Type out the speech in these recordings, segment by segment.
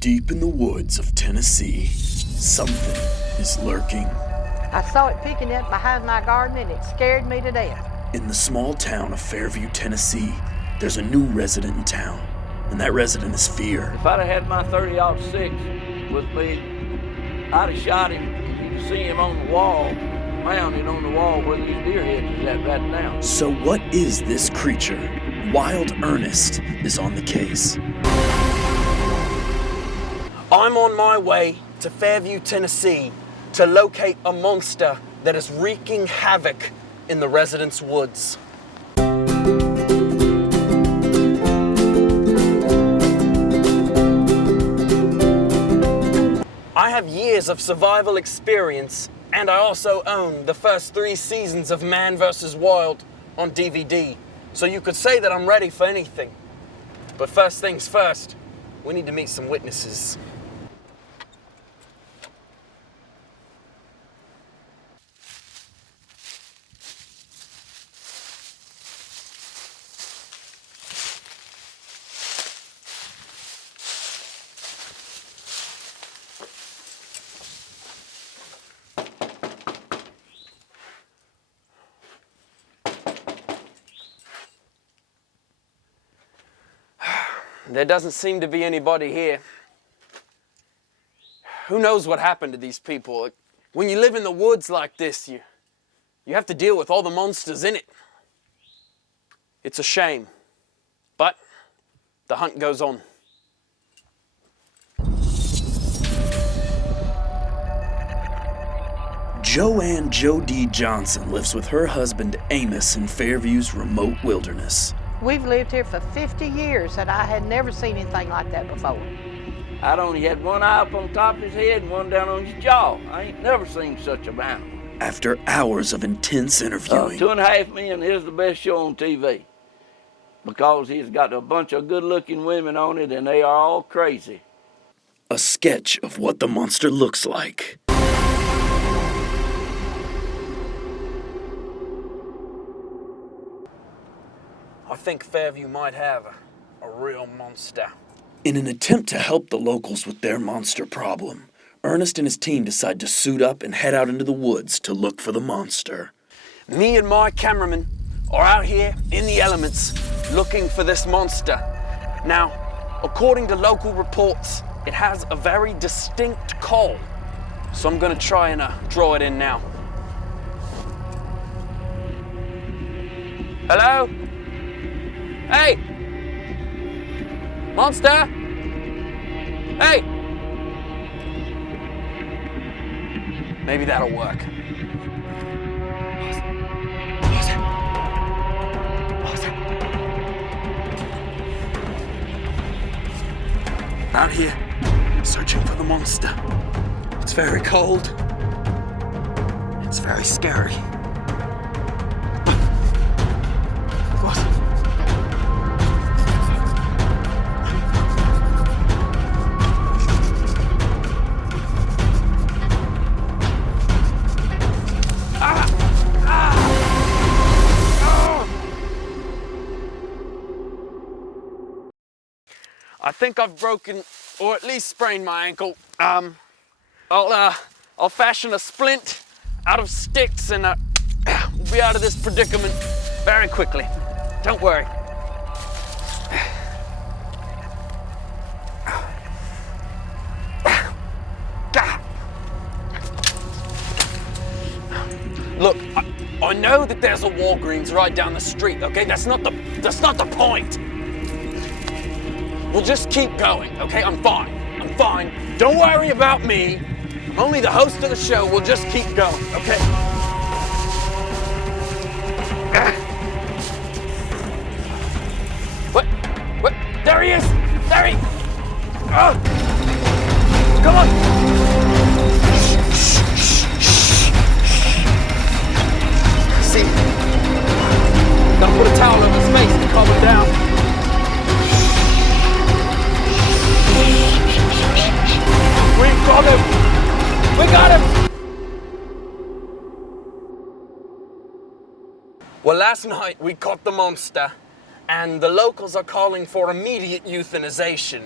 Deep in the woods of Tennessee, something is lurking. I saw it peeking up behind my garden and it scared me to death. In the small town of Fairview, Tennessee, there's a new resident in town, and that resident is Fear. If I'd have had my 30-06 with me, I'd have shot him. You can see him on the wall, mounted on the wall where these deer heads is at right now. So what is this creature? Wild Ernesst is on the case. I'm on my way to Fairview, Tennessee to locate a monster that is wreaking havoc in the residents' woods. I have years of survival experience, and I also own the first 3 seasons of Man vs. Wild on DVD, so you could say that I'm ready for anything. But first things first, we need to meet some witnesses. There doesn't seem to be anybody here. Who knows what happened to these people? When you live in the woods like this, you have to deal with all the monsters in it. It's a shame, but the hunt goes on. Joanne Jodie Johnson lives with her husband Amos in Fairview's remote wilderness. We've lived here for 50 years and I had never seen anything like that before. I'd only had one eye up on top of his head and one down on his jaw. I ain't never seen such a animal. After hours of intense interviewing, 2.5 Men is the best show on TV because he's got a bunch of good-looking women on it and they are all crazy. a sketch of what the monster looks like. I think Fairview might have a real monster. In an attempt to help the locals with their monster problem, Ernesst and his team decide to suit up and head out into the woods to look for the monster. Me and my cameraman are out here in the elements looking for this monster. Now, according to local reports, it has a very distinct call. So I'm gonna try and draw it in now. Hello? Hey! Monster? Hey! Maybe that'll work. Out here, searching for the monster. It's very cold. It's very scary. What? I think I've broken, or at least sprained my ankle. I'll fashion a splint out of sticks and we'll be out of this predicament very quickly. Don't worry. Look, I know that there's a Walgreens right down the street, okay? That's not the point. We'll just keep going, okay? I'm fine. I'm fine. Don't worry about me. I'm only the host of the show. We'll just keep going, okay? What? What? There he is! There he... Oh! Come on! See? Gotta put a towel over his face to calm him down. We got him! We got him! Well, last night we caught the monster, and the locals are calling for immediate euthanization.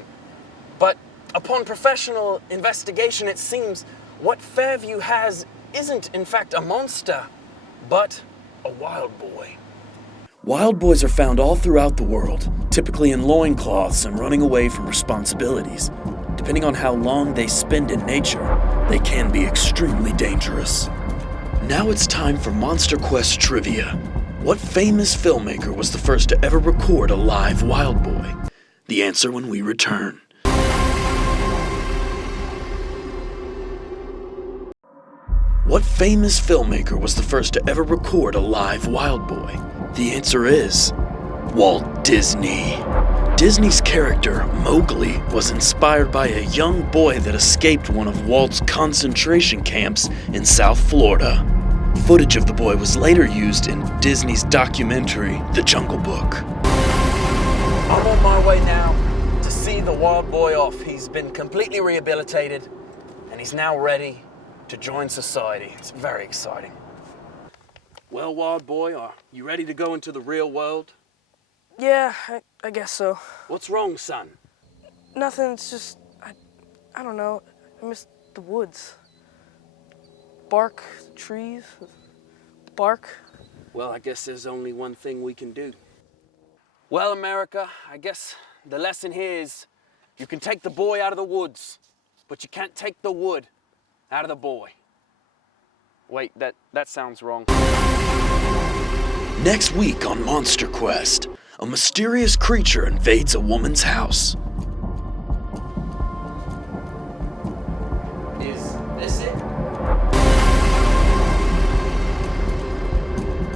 But Upon professional investigation, it seems what Fairview has isn't, in fact, a monster, but a wild boy. Wild boys are found all throughout the world, typically in loincloths and running away from responsibilities. Depending on how long they spend in nature, they can be extremely dangerous. Now it's time for Monster Quest trivia. What famous filmmaker was the first to ever record a live wild boy? The answer when we return. What famous filmmaker was the first to ever record a live wild boy? The answer is Walt Disney. Disney's character, Mowgli, was inspired by a young boy that escaped one of Walt's concentration camps in South Florida. Footage of the boy was later used in Disney's documentary, The Jungle Book. I'm on my way now to see the wild boy off. He's been completely rehabilitated, and he's now ready to join society. It's very exciting. Well, wild boy, are you ready to go into the real world? Yeah, I guess so. What's wrong, son? Nothing, it's just, I don't know, I miss the woods. Bark, trees, bark. Well, I guess there's only one thing we can do. Well, America, I guess the lesson here is you can take the boy out of the woods, but you can't take the wood out of the boy. Wait, that sounds wrong. Next week on Monster Quest, a mysterious creature invades a woman's house.